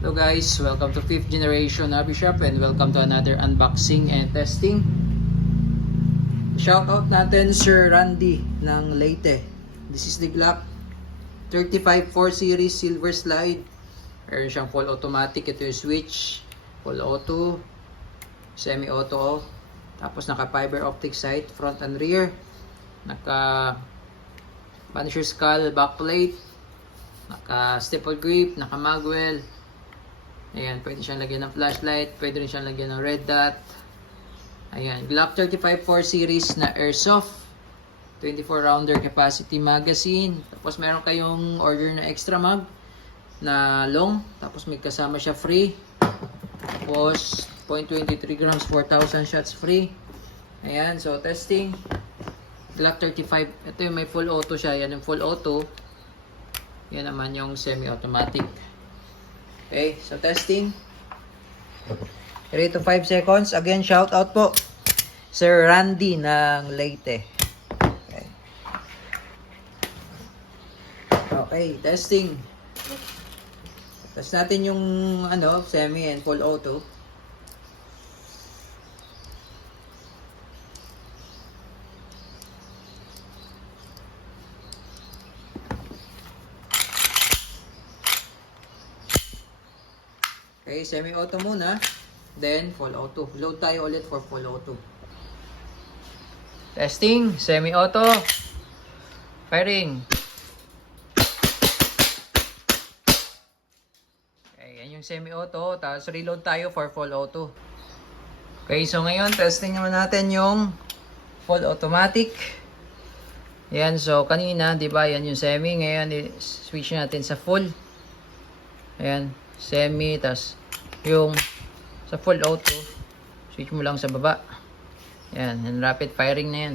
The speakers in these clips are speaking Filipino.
Hello guys, welcome to 5th generation Hobby Shop and welcome to another unboxing and testing. Shoutout natin Sir Randy ng Leyte. This is the Glock 35 4 series silver slide. Meron siyang full automatic, ito yung switch, full auto, semi auto, tapos naka fiber optic sight front and rear, naka Punisher skull backplate, naka staple grip, naka magwell. Ayan, pwede siyang lagyan ng flashlight, pwede rin siyang lagyan ng red dot. Ayan, Glock 35 4 series na airsoft, 24 rounder capacity magazine. Tapos meron kayong order na extra mag na long, tapos may kasama siya free. Tapos 0.23 grams, 4,000 shots free. Ayan, so testing Glock 35, ito yung may full auto siya. Yan yung full auto, yan naman yung semi-automatic. Okay, so testing 3 to 5 seconds. Again, shout out po Sir Randy ng Leyte. Okay, okay, testing. Test natin yung semi and full auto. Okay, semi-auto muna, then full auto. Load tayo ulit for full auto. Testing, semi-auto. Firing. Okay, yan yung semi-auto. Tapos reload tayo for full auto. Okay, so ngayon, testing naman natin yung full automatic. Yan, so kanina, di ba, yan yung semi. Ngayon, switch natin sa full. Ayan, semi, tas yung sa full auto, switch mo lang sa baba. Yan, and rapid firing na yan.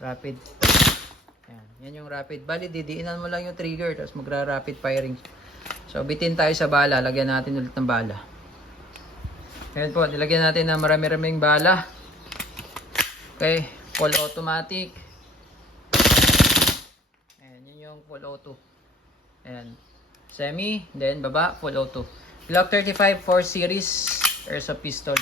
Rapid. Yan yung rapid. Bali, didiinan mo lang yung trigger, tapos magra-rapid firing. So, bitin tayo sa bala. Lagyan natin ulit ng bala. Ayan po, nilagyan natin na marami-raming bala. Okay, full automatic. Ayan, yun yung full auto. Ayan, semi, then baba, full auto. Glock 35 4 series airsoft pistol.